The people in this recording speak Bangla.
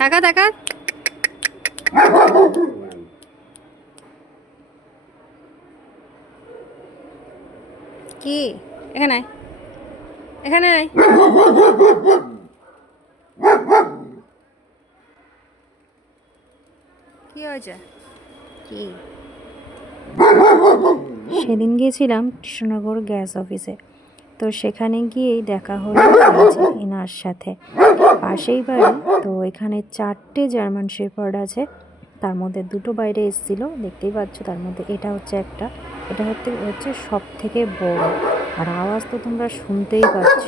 টাকা টাকা কি এখানে আয়, এখানে আয়। কি হয়েছে? কি সেদিন গিয়েছিলাম কৃষ্ণনগর গ্যাস অফিসে, তো সেখানে গিয়েই দেখা হলো এনার সাথে। পাশেই বাড়ি, তো এখানে 4টে জার্মান শেফার্ড আছে, তার মধ্যে 2টো বাইরে এসেছিলো, দেখতেই পাচ্ছ। তার মধ্যে এটা হচ্ছে একটা, এটা হচ্ছে সব থেকে বড়। আর আওয়াজ তো তোমরা শুনতেই পাচ্ছ।